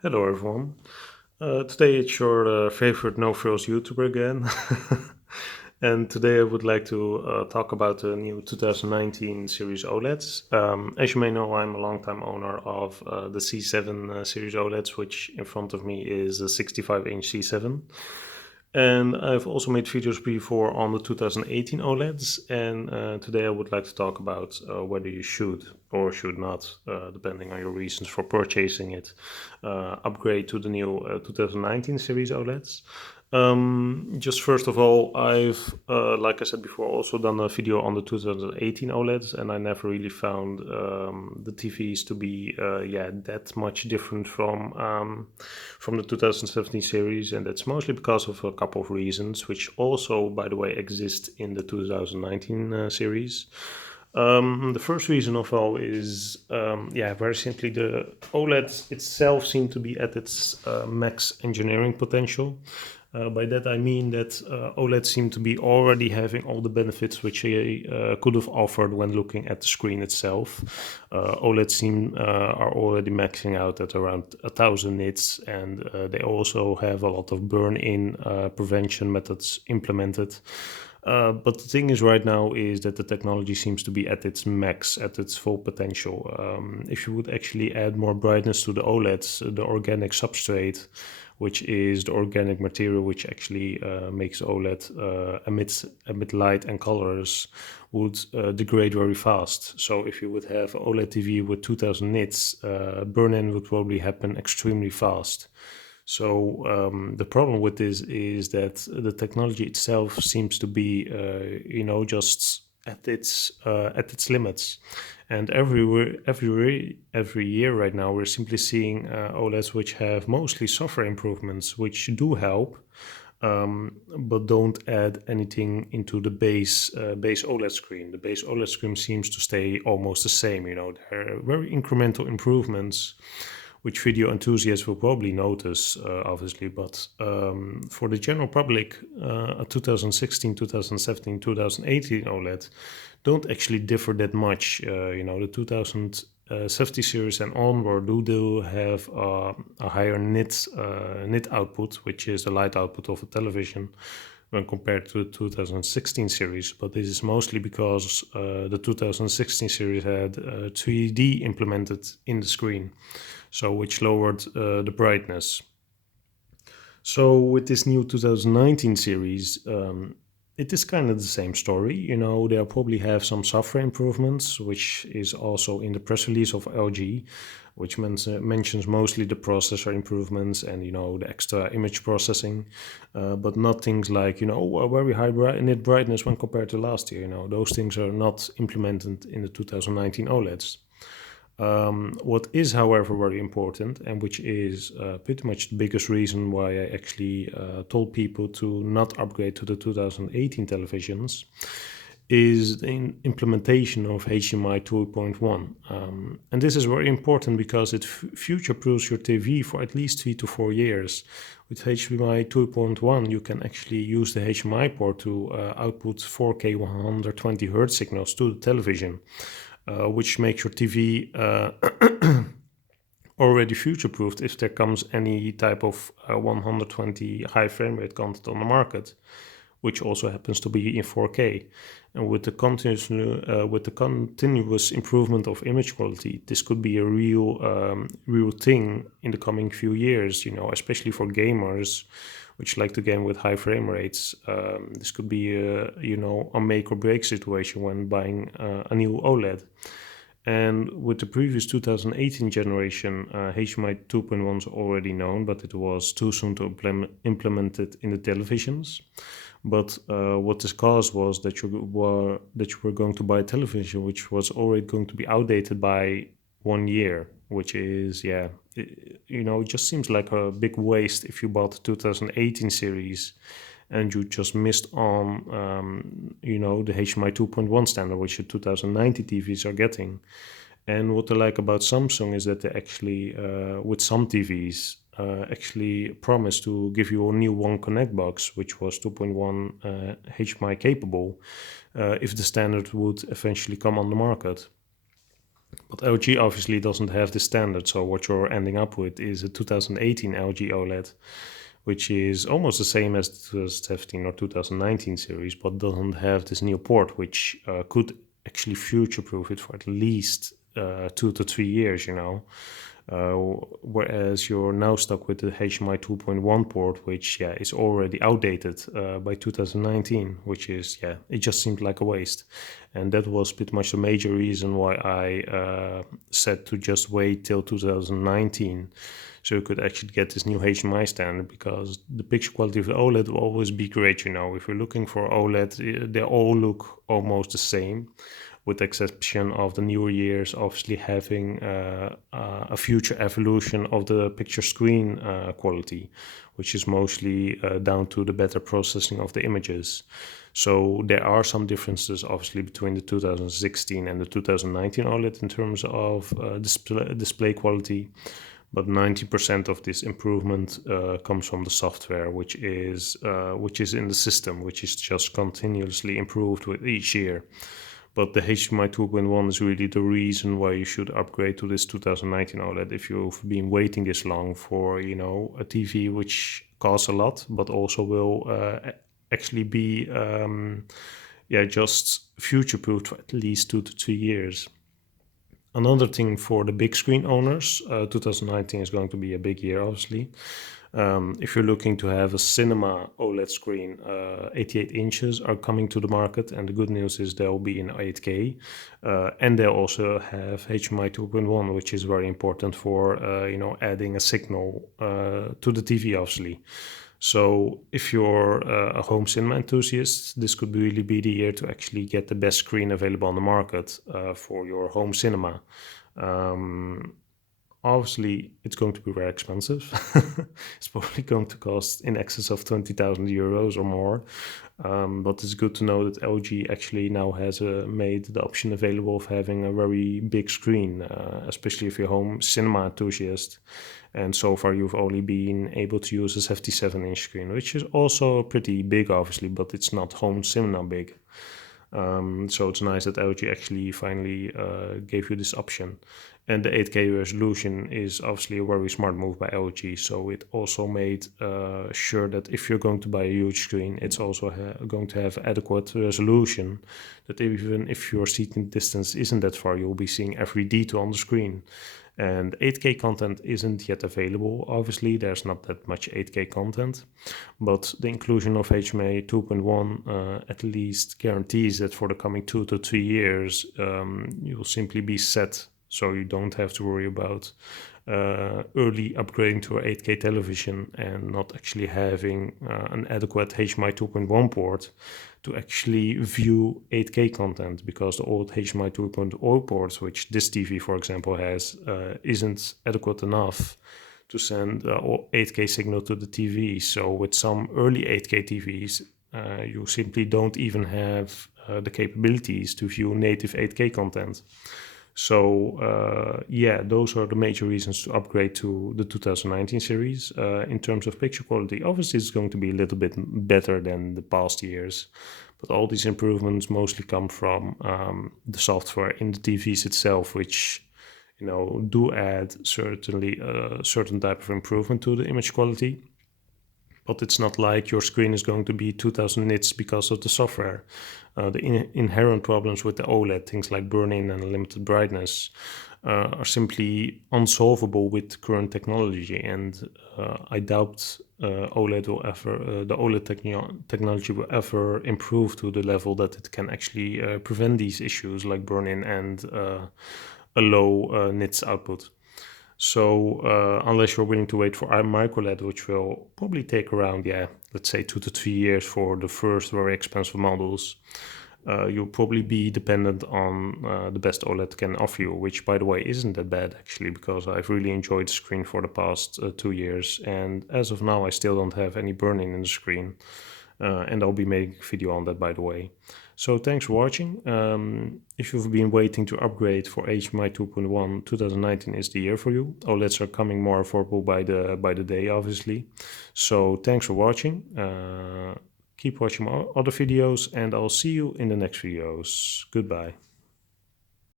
Hello, everyone. Today it's your favorite no frills YouTuber again. And today I would like to talk about the new 2019 series OLEDs. As you may know, I'm a longtime owner of the C7 series OLEDs, which in front of me is a 65-inch C7. And I've also made videos before on the 2018 OLEDs. And today I would like to talk about whether you should or should not, depending on your reasons for purchasing it, upgrade to the new 2019 series OLEDs. Just first of all, I've, like I said before, also done a video on the 2018 OLEDs, and I never really found the TVs to be, that much different from the 2017 series, and that's mostly because of a couple of reasons, which also, by the way, exist in the 2019 series. The first reason of all is, very simply, the OLED itself seem to be at its max engineering potential. By that I mean that OLED seem to be already having all the benefits which they could have offered when looking at the screen itself. OLED are already maxing out at around 1,000 nits, and they also have a lot of burn-in prevention methods implemented. But the thing is right now is that the technology seems to be at its max, at its full potential. If you would actually add more brightness to the OLEDs, the organic substrate, which is the organic material which actually makes OLED emit light and colors, would degrade very fast. So if you would have an OLED TV with 2000 nits, burn-in would probably happen extremely fast. So the problem with this is that the technology itself seems to be, just at its limits, and every year right now we're simply seeing OLEDs which have mostly software improvements, which do help, but don't add anything into the base OLED screen. The base OLED screen seems to stay almost the same. There are very incremental improvements which video enthusiasts will probably notice, obviously. But for the general public, a 2016, 2017, 2018 OLED don't actually differ that much. The 2070 series and onward do have a higher nit output, which is the light output of a television, when compared to the 2016 series. But this is mostly because the 2016 series had 3D implemented in the screen, so which lowered the brightness. So with this new 2019 series, it is kind of the same story. They'll probably have some software improvements, which is also in the press release of LG, which mentions mostly the processor improvements and, the extra image processing, but not things like, a very high nit brightness when compared to last year. Those things are not implemented in the 2019 OLEDs. What is, however, very important, and which is pretty much the biggest reason why I actually told people to not upgrade to the 2018 televisions, is the implementation of HDMI 2.1. And this is very important because it future-proofs your TV for at least 3 to 4 years. With HDMI 2.1, you can actually use the HDMI port to output 4K 120 Hz signals to the television, which makes your TV already future-proofed if there comes any type of 120 high frame rate content on the market, which also happens to be in 4K. And with the continuous improvement of image quality, this could be a real thing in the coming few years. Especially for gamers, which like to game with high frame rates. This could be a make or break situation when buying a new OLED. And with the previous 2018 generation, HDMI 2.1 is already known, but it was too soon to implement it in the televisions. But what this caused was that you were going to buy a television which was already going to be outdated by 1 year, which is, it just seems like a big waste if you bought the 2018 series and you just missed on, the HDMI 2.1 standard, which the 2090 TVs are getting. And what I like about Samsung is that they actually, with some TVs, actually promised to give you a new One Connect box, which was 2.1 HDMI capable, if the standard would eventually come on the market. But LG obviously doesn't have the standard, so what you're ending up with is a 2018 LG OLED, which is almost the same as the 2017 or 2019 series, but doesn't have this new port, which could actually future-proof it for at least 2 to 3 years, you know. Whereas you're now stuck with the HDMI 2.1 port, which is already outdated by 2019, which is it just seemed like a waste, and that was pretty much the major reason why I said to just wait till 2019, so you could actually get this new HDMI standard, because the picture quality of the OLED will always be great. You know, if you're looking for OLED, they all look almost the same, with the exception of the newer years obviously having a future evolution of the picture screen quality, which is mostly down to the better processing of the images. So there are some differences obviously between the 2016 and the 2019 OLED in terms of display quality, but 90% of this improvement comes from the software, which is in the system, which is just continuously improved with each year. But the HDMI 2.1 is really the reason why you should upgrade to this 2019 OLED if you've been waiting this long for, you know, a TV which costs a lot, but also will actually be just future-proofed for at least 2 to 3 years. Another thing for the big screen owners, 2019 is going to be a big year, obviously. If you're looking to have a cinema OLED screen, 88 inches are coming to the market, and the good news is they'll be in 8K, and they'll also have HDMI 2.1, which is very important for adding a signal to the TV, obviously. So if you're a home cinema enthusiast, this could really be the year to actually get the best screen available on the market for your home cinema. Obviously, it's going to be very expensive. It's probably going to cost in excess of 20,000 euros or more. But it's good to know that LG actually now has made the option available of having a very big screen, especially if you're a home cinema enthusiast. And so far, you've only been able to use a 57-inch screen, which is also pretty big, obviously, but it's not home cinema big. So it's nice that LG actually finally gave you this option. And the 8K resolution is obviously a very smart move by LG. So it also made sure that if you're going to buy a huge screen, it's also going to have adequate resolution, that even if your seating distance isn't that far, you'll be seeing every detail on the screen. And 8K content isn't yet available. Obviously, there's not that much 8K content, but the inclusion of HDMI 2.1 at least guarantees that for the coming 2 to 3 years, you'll simply be set. So you don't have to worry about early upgrading to an 8K television and not actually having an adequate HDMI 2.1 port to actually view 8K content, because the old HDMI 2.0 ports, which this TV, for example, has, isn't adequate enough to send 8K signal to the TV. So with some early 8K TVs, you simply don't even have the capabilities to view native 8K content. So those are the major reasons to upgrade to the 2019 series. In terms of picture quality, obviously it's going to be a little bit better than the past years, but all these improvements mostly come from the software in the TVs itself, which do add certainly a certain type of improvement to the image quality. But it's not like your screen is going to be 2000 nits because of the software. The inherent problems with the OLED, things like burn-in and limited brightness, are simply unsolvable with current technology. And I doubt the OLED technology will ever improve to the level that it can actually prevent these issues like burn-in and a low nits output. So unless you're willing to wait for our microLED, which will probably take around, let's say 2 to 3 years for the first very expensive models, you'll probably be dependent on the best OLED can offer you, which, by the way, isn't that bad, actually, because I've really enjoyed the screen for the past 2 years. And as of now, I still don't have any burn-in in the screen. And I'll be making a video on that, by the way. So thanks for watching. If you've been waiting to upgrade for HDMI 2.1, 2019 is the year for you. OLEDs are coming more affordable by the day, obviously. So thanks for watching. Keep watching my other videos, and I'll see you in the next videos. Goodbye.